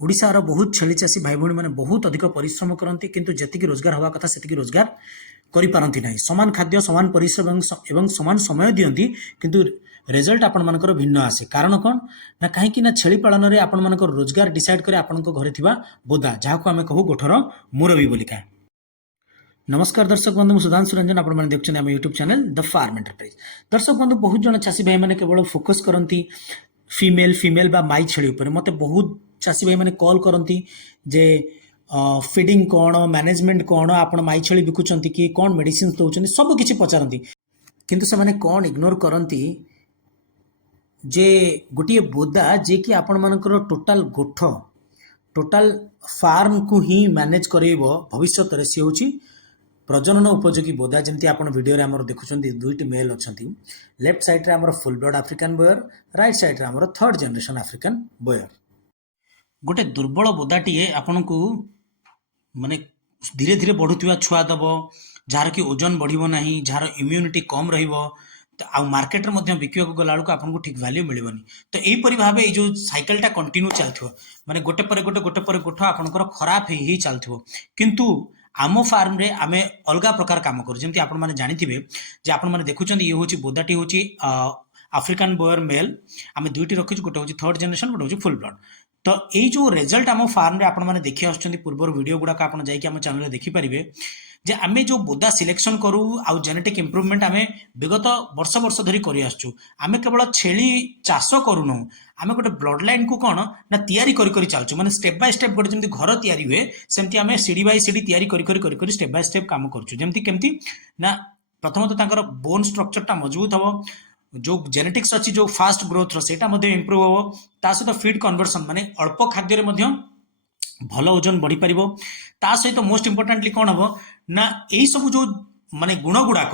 ओडिशार बहुत छेली चाषी भाई भौणी मैंने बहुत अधिक परिश्रम करती किंतु जेतिकी रोजगार हवा कथा सेतिकी रोजगार करि पारंती नाही। समान खाद्य समान परिश्रम एवं समान समय दियंती किंतु रिजल्ट आपण मानकर भिन्न आसे। कारण कौन ना कहीं ना छेली पालन रे आपण मानकर रोजगार डिसाइड करे आपण घरे थिबा बोदा जहाको आमे कहू गोठर मुरबी बोलिका। नमस्कार दर्शक बंधु सुधांशु रंजन आपण माने देखछन हम YouTube channel the farm enterprise. दर्शक बंधु बहुत जन चाषी भाई माने केवल फोकस करंती फीमेल बा माई छेली ऊपर। मते बहुत चाषी भाई माने कॉल करंती जे फीडिंग कौन मैनेजमेंट कौन आपण माई छेली बिकुचंती कि कौन मेडिसिन दउचंती सब किछि पचारंती किंतु से माने कौन इग्नोर करंती जे गोटे बोदा जे कि आपण मानकर टोटाल गोठ टोटाल फार्म को ही मैनेज करेइबो भविष्य रे से होची प्रजनन उपयोगी बोदा। जमती आपण वीडियो रे हमर देखुचंती दुईटी मेल अछंती। लेफ्ट साइड रे हमर full blood African Boer, right side रे हमर थर्ड जनरेशन अफ्रीकन बोयर। गोटे दुर्बल बोदाटीए आपण को माने धीरे धीरे बढ़ुवा छुआ दब जार कि ओजन बढ़िबो नाही, जार इम्यूनिटी कम रहिबो आ मार्केट रे बिकवा गला आपन को ठीक वैल्यू मिलबनी। तो एहीपरि भाबे ए जो साइकिलटा कंटिन्यू चलथिबो माने गोटे पर गोठ आपनकर खराब ही चलथिबो। किंतु आम फार्म रे आमे अलगा प्रकार काम करू। जेमती आपण माने जानिथिबे जे आपण माने देखुचंदी ये होची बोदाटी होची अफ्रीकन बोयर मेल। आमे दुईटी रखिछु, गोटे होची थर्ड जनरेशन, गोटे होची फुल ब्लड। तो यही जो रिजल्ट आम फार्म रे आपण माने देखि आछुचंदी पूर्वर वीडियो गुडा आपण जाई कि आम चैनल रे देखि परिबे जे आमे जो बोदा सिलेक्शन करू आ जेनेटिक इंप्रूवमेंट आमे विगत वर्ष धरी करि आछू। आमे केवल छेली चाष करूनु, आमे गोटे ब्लड लाइन को कौन ना तैयारी करी चलचु। माने स्टेप बाय स्टेप गोटे जेमती घर तैयारी हुए सेमती आमे सीढ़ी बाय सीढ़ी तैयारी करी स्टेप बाय स्टेप काम करचु। जेमती केमती ना प्रथमतः तांकर बोन स्ट्रक्चर टा मजबूत हबो, जो जेनेटिक्स अच्छी जो फास्ट ग्रोथ सेटा इम्प्रूव हम ता सहित फीड कन्वर्सन माने अल्प खाद्य भल ओजन बढ़ी पार। ता सहित मोस्ट इंपोर्टेंटली कौन हम ना यही सब जो माने गुण गुड़ाक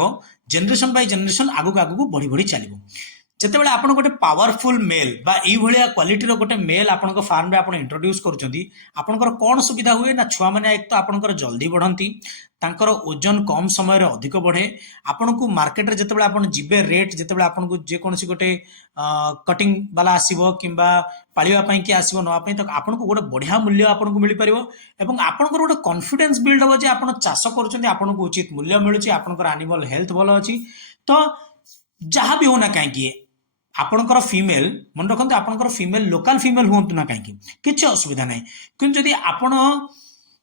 जेनरेशन बाय जेनरेशन आगु आगु बढ़ी बढ़ी चलो। जितेबाला आपन गोटे पावरफुल मेल बा एई भलिया क्वालिटीर गोटे मेल आपन फार्म रे आपन इंट्रोड्यूस करूचंती, आपनकर कौन सुविधा हुए ना छुआ माने एक तो आपनकर जल्दी बढ़ंती, तांकर ओजन कम समय रे अधिक बढ़े। आपन को मार्केट रे जितेबाला आपन जिबे रेट जितेबाला आपन को जे कोनसी गोटे कटिंग वाला आसीबो किंबा पालिबा पई कि आसीबो नवा पई तो आपन को गोटे बढ़िया मूल्य आपन को मिल परिबो एवं आपनकर गोटे कॉन्फिडेंस बिल्ड हो जे आपन चाष करूचंती, आपन को उचित मूल्य मिलुची, आपनकर एनिमल हेल्थ भलो अछि। तो जहाँ भी होना कहीं आपनकर फीमेल मन रखते आपनकर फीमेल लोकल फीमेल हूँ ना कहीं किसी असुविधा ना। कि जदि आपन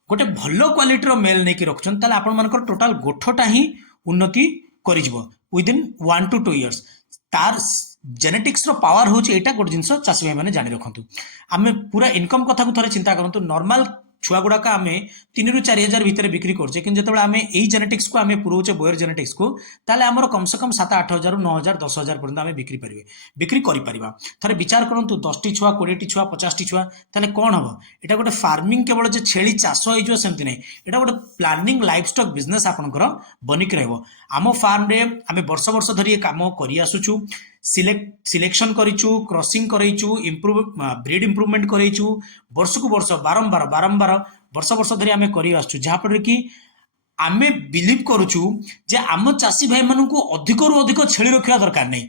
गोटे भल क्वालिटीर मेल नहीं रखुन ताले आपण मानकर टोटाल गोठटा ही उन्नति करिजबो विदिन 1 to 2 years। तार जेनेटिक्स रो पावर होची एटा गोटे जिंस चाषी भाई माने जानि रखंतु। आमे पूरा इनकम कथा को थरे चिंता करंतु। नॉर्मल छुआ गुड़ाक आम 3 ରୁ 4 हजार भितर बिक्री करछे कि जो आम यही जेनेटिक्स को आम पुरोचे बोयर जेनेटिक्स को ताले आमर कम से कम 7-8 हजार 9 हजार 10 हजार पर्यंत आम बिक्री करिपारिबा। थरे विचार करंतु 10टी छुआ 20टी छुआ 50टी छुआ ताले कोन हबो। एटा गोटे फार्मिंग केवल जे छेली चाष होइजो सेमति नै, एटा गोटे प्लानिंग लाइफस्टॉक बिजनेस आपनकर बनिक रहबो। आम फार्म रे आम वर्ष धरी ये काम करि आसुछु। सिलेक्शन करिछु, क्रॉसिंग करिछु, ब्रीड इंप्रूवमेंट करिछु, वर्ष को वर्ष बारंबार वर्ष धरी आम करि आसुछु। जहाँ पर कि आमे बिलीव करूछु जे आम चाषी भाई मानू अधिक रु अधिक छेली रखा दरकार नहीं,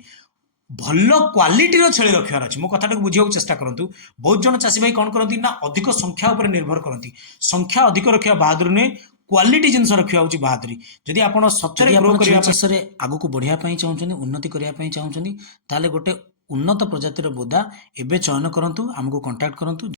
भल क्वालिटीर छेली रखार अच्छे। मो कथा बुझे चेष्टा करूँ। बहुत जन चाषी भाई कौन करती ना अधिक संख्या उपर निर्भर करती। संख्या अधिक रखा बहादुरी नुहे, क्वालिटी जिनस रखा हूँ बहादुरी। जदि आप सचरे ग्रो करने आगु को बढ़िया चाहते उन्नति करने चाहते ताले गोटे उन्नत प्रजातिर बोदा एबे चयन करंतु, हमको कांटेक्ट करंतु।